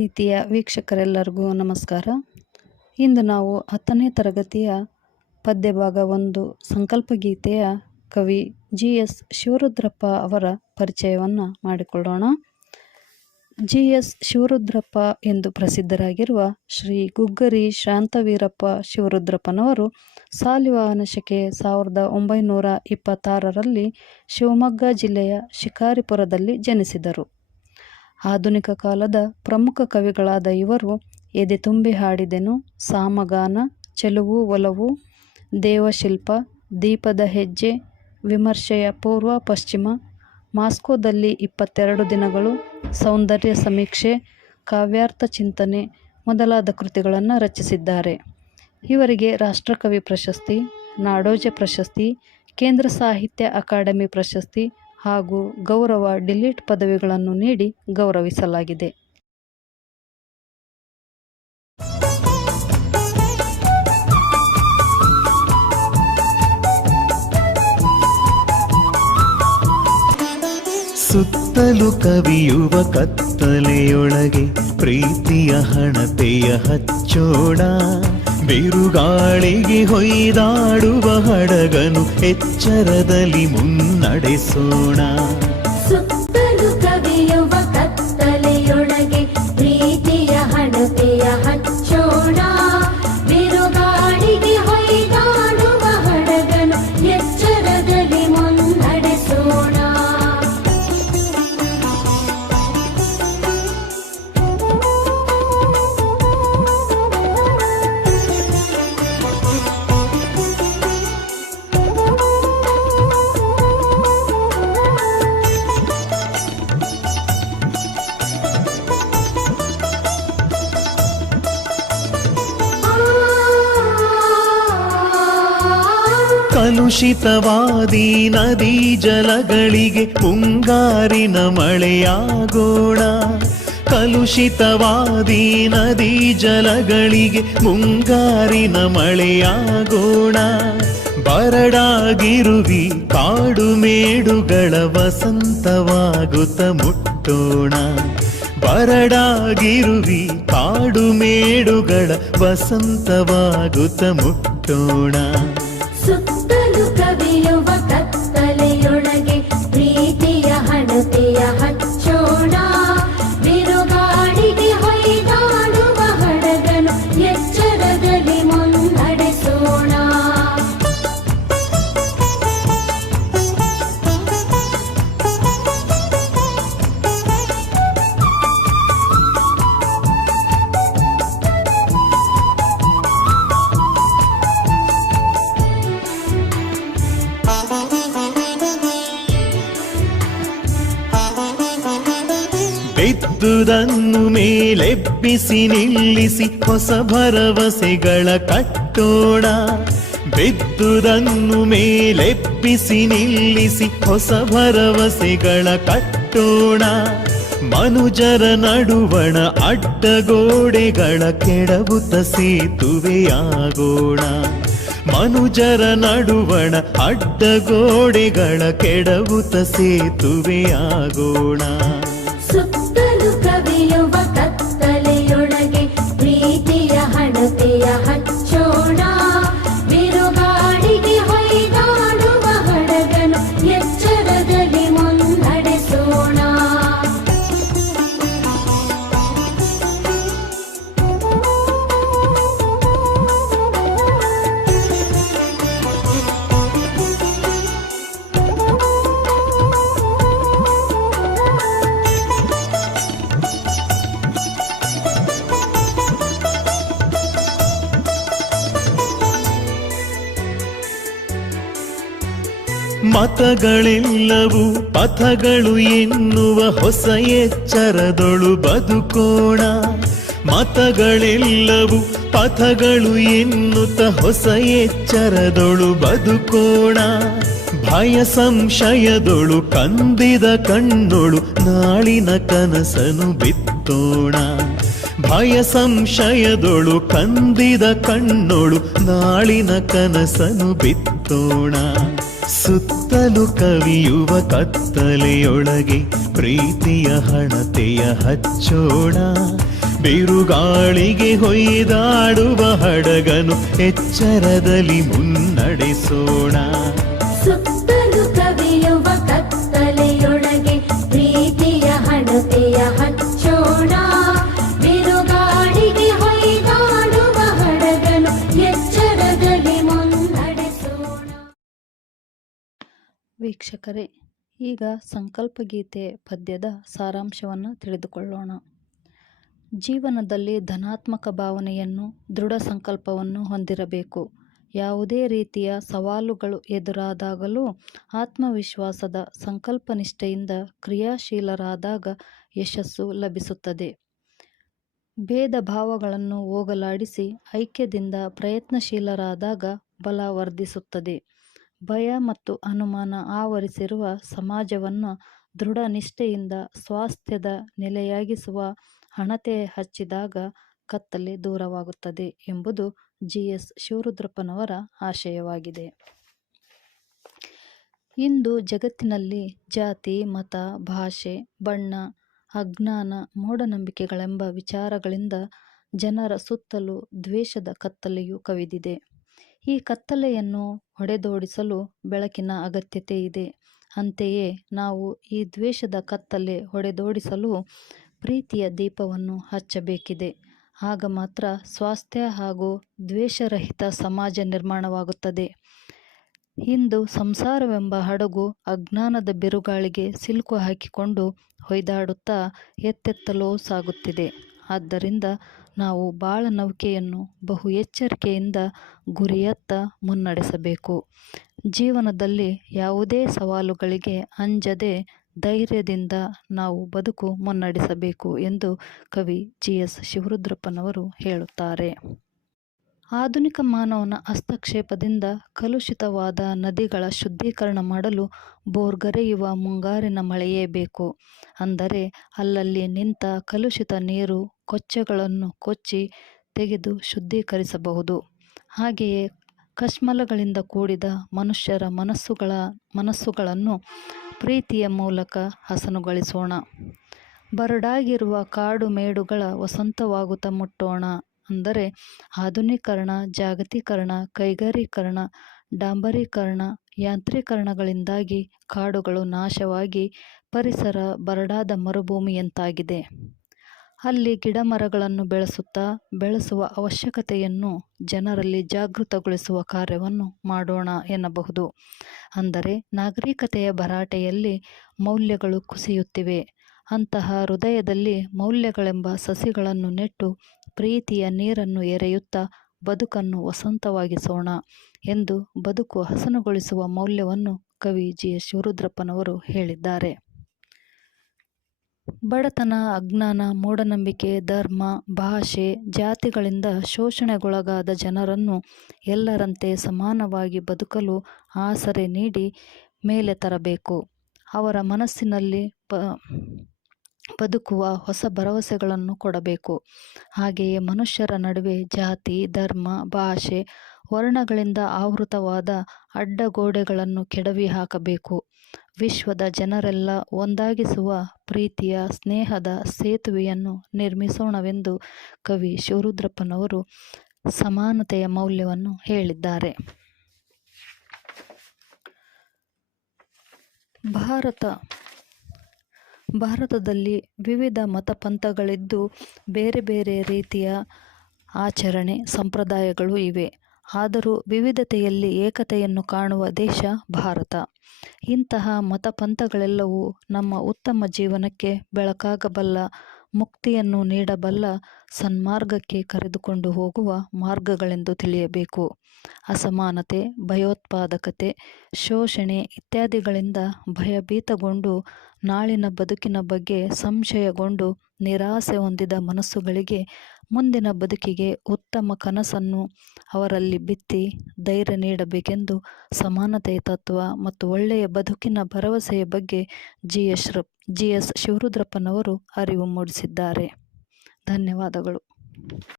ರೀತಿಯ ವೀಕ್ಷಕರೆಲ್ಲರಿಗೂ ನಮಸ್ಕಾರ. ಇಂದು ನಾವು 10ನೇ ತರಗತಿಯ ಪದ್ಯಭಾಗ 1 ಸಂಕಲ್ಪಗೀತೆಯ ಕವಿ ಜಿ.ಎಸ್. ಶಿವರುದ್ರಪ್ಪ ಅವರ ಪರಿಚಯವನ್ನು ಮಾಡಿಕೊಳ್ಳೋಣ. ಜಿ.ಎಸ್. ಶಿವರುದ್ರಪ್ಪ ಎಂದು ಪ್ರಸಿದ್ಧರಾಗಿರುವ ಶ್ರೀ ಗುಗ್ಗರಿ ಶಾಂತವೀರಪ್ಪ ಶಿವರುದ್ರಪ್ಪನವರು ಸಾಲಿವಾಹನ ಶಕೆ 1926ರಲ್ಲಿ ಶಿವಮೊಗ್ಗ ಜಿಲ್ಲೆಯ ಶಿಕಾರಿಪುರದಲ್ಲಿ ಜನಿಸಿದರು. ಆಧುನಿಕ ಕಾಲದ ಪ್ರಮುಖ ಕವಿಗಳಾದ ಇವರು ಎದೆ ತುಂಬಿ ಹಾಡಿದೆನು, ಸಾಮಗಾನ, ಚೆಲುವು ಒಲವು, ದೇವಶಿಲ್ಪ, ದೀಪದ ಹೆಜ್ಜೆ, ವಿಮರ್ಶೆಯ ಪೂರ್ವ ಪಶ್ಚಿಮ, ಮಾಸ್ಕೋದಲ್ಲಿ 22 ದಿನಗಳು, ಸೌಂದರ್ಯ ಸಮೀಕ್ಷೆ, ಕಾವ್ಯಾರ್ಥ ಚಿಂತನೆ ಮೊದಲಾದ ಕೃತಿಗಳನ್ನು ರಚಿಸಿದ್ದಾರೆ. ಇವರಿಗೆ ರಾಷ್ಟ್ರಕವಿ ಪ್ರಶಸ್ತಿ, ನಾಡೋಜ ಪ್ರಶಸ್ತಿ, ಕೇಂದ್ರ ಸಾಹಿತ್ಯ ಅಕಾಡೆಮಿ ಪ್ರಶಸ್ತಿ ಹಾಗೂ ಗೌರವ ಡಿಲಿಟ್ ಪದವಿಗಳನ್ನು ನೀಡಿ ಗೌರವಿಸಲಾಗಿದೆ. ಸುತ್ತಲೂ ಕವಿಯುವ ಕತ್ತಲೆಯೊಳಗೆ ಪ್ರೀತಿಯ ಹಣತೆಯ ಹಚ್ಚೋಣ, ಬಿರುಗಾಳಿಗೆ ಹೊಯ್ದಾಡುವ ಹಡಗನು ಎಚ್ಚರದಲ್ಲಿ ಮುನ್ನಡೆಸೋಣ. ಸುತ್ತಲೂ ಕವಿಯುವ ಕತ್ತಲೆಯೊಳಗೆ ಪ್ರೀತಿಯ ಹಣತೆಯ ಹಚ್ಚೋಣ, ಬಿರುಗಾಳಿಗೆ ಹೊಯ್ದಾಡುವ ಹಡಗನು ಎಚ್ಚರದಲ್ಲಿ ಮುನ್ನಡೆಸೋಣ. ಕಲುಷಿತವಾದಿ ನದಿ ಜಲಗಳಿಗೆ ಮುಂಗಾರಿನ ಮಳೆಯಾಗೋಣ, ಕಲುಷಿತವಾದಿ ನದಿ ಜಲಗಳಿಗೆ ಮುಂಗಾರಿನ ಮಳೆಯಾಗೋಣ. ಬರಡಾಗಿರುವಿ ಕಾಡು ಮೇಡುಗಳ ವಸಂತವಾಗುತ್ತ ಮುಟ್ಟೋಣ, ಬರಡಾಗಿರುವಿ ಕಾಡು ಮೇಡುಗಳ ವಸಂತವಾಗುತ್ತ ಮುಟ್ಟೋಣ. ಸುತ್ತಲೂ ಕವಿಯುವ ಕತ್ತಲೆಯೊಳಗೆ ಪ್ರೀತಿಯ ಹಣತೆಯ ಹಚ್ಚೋಣ, ಬಿರುಗಾಳಿಗೆ ಹೊಯ್ದಾಡುವ ಹಡಗನು ಎಚ್ಚರದಲ್ಲಿ ಮುನ್ನಡೆಸೋಣ. ಬಿದ್ದುದನ್ನು ಮೇಲೆಬ್ಬಿಸಿ ನಿಲ್ಲಿಸಿ ಹೊಸ ಭರವಸೆಗಳ ಕಟ್ಟೋಣ, ಬಿದ್ದುದನ್ನು ಮೇಲೆಬ್ಬಿಸಿ ನಿಲ್ಲಿಸಿ ಹೊಸ ಭರವಸೆಗಳ ಕಟ್ಟೋಣ. ಮನುಜರ ನಡುವಣ ಅಡ್ಡಗೋಡೆಗಳ ಕೆಡವುತ್ತ ಸೇತುವೆಯಾಗೋಣ, ಮನುಜರ ನಡುವಣ ಅಡ್ಡಗೋಡೆಗಳ ಕೆಡವುತ್ತ ಸೇತುವೆಯಾಗೋಣ. ಸುತ್ತಲೂ ಕವಿಯುವ ಕತ್ತಲೆಯೊಳಗೆ ಪ್ರೀತಿಯ ಹಣತೆಯ ಹಚ್ಚೋಣ, ಬಿರುಗಾಳಿಗೆ ಹೊಯ್ದಾಡುವ ಹಡಗನು ಎಚ್ಚರದಲ್ಲಿ ಮುನ್ನಡೆಸೋಣ. ಮತಗಳೆಲ್ಲವೂ ಪಥಗಳು ಎನ್ನುವ ಹೊಸ ಎಚ್ಚರದೊಳು ಬದುಕೋಣ, ಮತಗಳೆಲ್ಲವೂ ಪಥಗಳು ಎನ್ನುತ್ತ ಹೊಸ ಎಚ್ಚರದೊಳು ಬದುಕೋಣ. ಭಯ ಸಂಶಯದೊಳು ಕಂದಿದ ಕಣ್ಣೊಳು ನಾಳಿನ ಕನಸನು ಬಿತ್ತೋಣ, ಭಯ ಸಂಶಯದೊಳು ಕಂದಿದ ಕಣ್ಣೊಳು ನಾಳಿನ ಕನಸನು ಬಿತ್ತೋಣ. ಸುತ್ತಲೂ ಕವಿಯುವ ಕತ್ತಲೆಯೊಳಗೆ ಪ್ರೀತಿಯ ಹಣತೆಯ ಹಚ್ಚೋಣ, ಬಿರುಗಾಳಿಗೆ ಹೊಯ್ದಾಡುವ ಹಡಗನು ಎಚ್ಚರದಲ್ಲಿ ಮುನ್ನಡೆಸೋಣ. ಸುತ್ತಲೂ ಕವಿಯುವ ಕತ್ತಲೆಯೊಳಗೆ ಪ್ರೀತಿಯ ಹಣತೆಯ ಹಚ್ಚೋಣ. ಬಿರುಗಾಳಿಗೆ ಹೊಯ್ದಾಡುವ ಹಡಗನು ಎಚ್ಚರದಲ್ಲಿ ಮುನ್ನಡೆಸೋಣ. ವೀಕ್ಷಕರೇ, ಈಗ ಸಂಕಲ್ಪ ಗೀತೆ ಪದ್ಯದ ಸಾರಾಂಶವನ್ನು ತಿಳಿದುಕೊಳ್ಳೋಣ. ಜೀವನದಲ್ಲಿ ಧನಾತ್ಮಕ ಭಾವನೆಯನ್ನು, ದೃಢ ಸಂಕಲ್ಪವನ್ನು ಹೊಂದಿರಬೇಕು. ಯಾವುದೇ ರೀತಿಯ ಸವಾಲುಗಳು ಎದುರಾದಾಗಲೂ ಆತ್ಮವಿಶ್ವಾಸದ ಸಂಕಲ್ಪನಿಷ್ಠೆಯಿಂದ ಕ್ರಿಯಾಶೀಲರಾದಾಗ ಯಶಸ್ಸು ಲಭಿಸುತ್ತದೆ. ಭೇದ ಭಾವಗಳನ್ನು ಹೋಗಲಾಡಿಸಿ ಐಕ್ಯದಿಂದ ಪ್ರಯತ್ನಶೀಲರಾದಾಗ ಬಲ ವರ್ಧಿಸುತ್ತದೆ. ಭಯ ಮತ್ತು ಅನುಮಾನ ಆವರಿಸಿರುವ ಸಮಾಜವನ್ನು ದೃಢ ನಿಷ್ಠೆಯಿಂದ ಸ್ವಾಸ್ಥ್ಯದ ನೆಲೆಯಾಗಿಸುವ ಹಣತೆ ಹಚ್ಚಿದಾಗ ಕತ್ತಲೆ ದೂರವಾಗುತ್ತದೆ ಎಂಬುದು GS ಶಿವರುದ್ರಪ್ಪನವರ ಆಶಯವಾಗಿದೆ. ಇಂದು ಜಗತ್ತಿನಲ್ಲಿ ಜಾತಿ, ಮತ, ಭಾಷೆ, ಬಣ್ಣ, ಅಜ್ಞಾನ, ಮೂಢನಂಬಿಕೆಗಳೆಂಬ ವಿಚಾರಗಳಿಂದ ಜನರ ಸುತ್ತಲೂ ದ್ವೇಷದ ಕತ್ತಲೆಯು ಕವಿದಿದೆ. ಈ ಕತ್ತಲೆಯನ್ನು ಹೊಡೆದೋಡಿಸಲು ಬೆಳಕಿನ ಅಗತ್ಯತೆ ಇದೆ. ಅಂತೆಯೇ ನಾವು ಈ ದ್ವೇಷದ ಕತ್ತಲೆ ಹೊಡೆದೋಡಿಸಲು ಪ್ರೀತಿಯ ದೀಪವನ್ನು ಹಚ್ಚಬೇಕಿದೆ. ಆಗ ಮಾತ್ರ ಸ್ವಾಸ್ಥ್ಯ ಹಾಗೂ ದ್ವೇಷರಹಿತ ಸಮಾಜ ನಿರ್ಮಾಣವಾಗುತ್ತದೆ. ಇಂದು ಸಂಸಾರವೆಂಬ ಹಡಗು ಅಜ್ಞಾನದ ಬಿರುಗಾಳಿಗೆ ಸಿಲುಕು ಹಾಕಿಕೊಂಡು ಹೊಯ್ದಾಡುತ್ತಾ ಎತ್ತೆತ್ತಲೋ ಸಾಗುತ್ತಿದೆ. ಆದ್ದರಿಂದ ನಾವು ಬಾಳ ನೌಕೆಯನ್ನು ಬಹು ಎಚ್ಚರಿಕೆಯಿಂದ ಗುರಿಯತ್ತ ಮುನ್ನಡೆಸಬೇಕು. ಜೀವನದಲ್ಲಿ ಯಾವುದೇ ಸವಾಲುಗಳಿಗೆ ಅಂಜದೆ ಧೈರ್ಯದಿಂದ ನಾವು ಬದುಕು ಮುನ್ನಡೆಸಬೇಕು ಎಂದು ಕವಿ GS ಶಿವರುದ್ರಪ್ಪನವರು ಹೇಳುತ್ತಾರೆ. ಆಧುನಿಕ ಮಾನವನ ಹಸ್ತಕ್ಷೇಪದಿಂದ ಕಲುಷಿತವಾದ ನದಿಗಳ ಶುದ್ಧೀಕರಣ ಮಾಡಲು ಬೋರ್ಗರೆಯುವ ಮುಂಗಾರಿನ ಮಳೆಯೇ ಬೇಕು. ಅಂದರೆ ಅಲ್ಲಲ್ಲಿ ನಿಂತ ಕಲುಷಿತ ನೀರು ಕೊಚ್ಚೆಗಳನ್ನು ಕೊಚ್ಚಿ ತೆಗೆದು ಶುದ್ಧೀಕರಿಸಬಹುದು. ಹಾಗೆಯೇ ಕಶ್ಮಲಗಳಿಂದ ಕೂಡಿದ ಮನುಷ್ಯರ ಮನಸ್ಸುಗಳನ್ನು ಪ್ರೀತಿಯ ಮೂಲಕ ಹಸನುಗೊಳಿಸೋಣ. ಬರಡಾಗಿರುವ ಕಾಡು ಮೇಡುಗಳ ವಸಂತವಾಗುತ್ತಾ ಮುಟ್ಟೋಣ. ಅಂದರೆ ಆಧುನೀಕರಣ, ಜಾಗತೀಕರಣ, ಕೈಗಾರೀಕರಣ, ಡಾಂಬರೀಕರಣ, ಯಾಂತ್ರೀಕರಣಗಳಿಂದಾಗಿ ಕಾಡುಗಳು ನಾಶವಾಗಿ ಪರಿಸರ ಬರಡಾದ ಮರುಭೂಮಿಯಂತಾಗಿದೆ. ಅಲ್ಲಿ ಗಿಡಮರಗಳನ್ನು ಬೆಳೆಸುವ ಅವಶ್ಯಕತೆಯನ್ನು ಜನರಲ್ಲಿ ಜಾಗೃತಗೊಳಿಸುವ ಕಾರ್ಯವನ್ನು ಮಾಡೋಣ ಎನ್ನಬಹುದು. ಅಂದರೆ ನಾಗರಿಕತೆಯ ಭರಾಟೆಯಲ್ಲಿ ಮೌಲ್ಯಗಳು ಕುಸಿಯುತ್ತಿವೆ. ಅಂತಹ ಹೃದಯದಲ್ಲಿ ಮೌಲ್ಯಗಳೆಂಬ ಸಸಿಗಳನ್ನು ನೆಟ್ಟು ಪ್ರೀತಿಯ ನೀರನ್ನು ಎರೆಯುತ್ತಾ ಬದುಕನ್ನು ವಸಂತವಾಗಿಸೋಣ ಎಂದು ಬದುಕು ಹಸನುಗೊಳಿಸುವ ಮೌಲ್ಯವನ್ನು ಕವಿ GS ಶಿವರುದ್ರಪ್ಪನವರು ಹೇಳಿದ್ದಾರೆ. ಬಡತನ, ಅಜ್ಞಾನ, ಮೂಢನಂಬಿಕೆ, ಧರ್ಮ, ಭಾಷೆ, ಜಾತಿಗಳಿಂದ ಶೋಷಣೆಗೊಳಗಾದ ಜನರನ್ನು ಎಲ್ಲರಂತೆ ಸಮಾನವಾಗಿ ಬದುಕಲು ಆಸರೆ ನೀಡಿ ಮೇಲೆ ತರಬೇಕು. ಅವರ ಮನಸ್ಸಿನಲ್ಲಿ ಬದುಕುವ ಹೊಸ ಭರವಸೆಗಳನ್ನು ಕೊಡಬೇಕು. ಹಾಗೆಯೇ ಮನುಷ್ಯರ ನಡುವೆ ಜಾತಿ, ಧರ್ಮ, ಭಾಷೆ, ವರ್ಣಗಳಿಂದ ಆವೃತವಾದ ಅಡ್ಡಗೋಡೆಗಳನ್ನು ಕೆಡವಿ ಹಾಕಬೇಕು. ವಿಶ್ವದ ಜನರೆಲ್ಲ ಒಂದಾಗಿಸುವ ಪ್ರೀತಿಯ, ಸ್ನೇಹದ ಸೇತುವೆಯನ್ನು ನಿರ್ಮಿಸೋಣವೆಂದು ಕವಿ ಶಿವರುದ್ರಪ್ಪನವರು ಸಮಾನತೆಯ ಮೌಲ್ಯವನ್ನು ಹೇಳಿದ್ದಾರೆ. ಭಾರತದಲ್ಲಿ ವಿವಿಧ ಮತಪಂಥಗಳಿದ್ದು ಬೇರೆ ಬೇರೆ ರೀತಿಯ ಆಚರಣೆ, ಸಂಪ್ರದಾಯಗಳು ಇವೆ. ಆದರೂ ವಿವಿಧತೆಯಲ್ಲಿ ಏಕತೆಯನ್ನು ಕಾಣುವ ದೇಶ ಭಾರತ. ಇಂತಹ ಮತಪಂಥಗಳೆಲ್ಲವೂ ನಮ್ಮ ಉತ್ತಮ ಜೀವನಕ್ಕೆ ಬೆಳಕಾಗಬಲ್ಲ, ಮುಕ್ತಿಯನ್ನು ನೀಡಬಲ್ಲ, ಸನ್ಮಾರ್ಗಕ್ಕೆ ಕರೆದುಕೊಂಡು ಹೋಗುವ ಮಾರ್ಗಗಳೆಂದು ತಿಳಿಯಬೇಕು. ಅಸಮಾನತೆ, ಭಯೋತ್ಪಾದಕತೆ, ಶೋಷಣೆ ಇತ್ಯಾದಿಗಳಿಂದ ಭಯಭೀತಗೊಂಡು ನಾಳಿನ ಬದುಕಿನ ಬಗ್ಗೆ ಸಂಶಯಗೊಂಡು ನಿರಾಸೆ ಹೊಂದಿದ ಮನಸ್ಸುಗಳಿಗೆ ಮುಂದಿನ ಬದುಕಿಗೆ ಉತ್ತಮ ಕನಸನ್ನು ಅವರಲ್ಲಿ ಬಿತ್ತಿ ಧೈರ್ಯ ನೀಡಬೇಕೆಂದು ಸಮಾನತೆಯ ತತ್ವ ಮತ್ತು ಒಳ್ಳೆಯ ಬದುಕಿನ ಭರವಸೆಯ ಬಗ್ಗೆ GS ಶಿವರುದ್ರಪ್ಪನವರು ಅರಿವು ಮೂಡಿಸಿದ್ದಾರೆ. ಧನ್ಯವಾದಗಳು.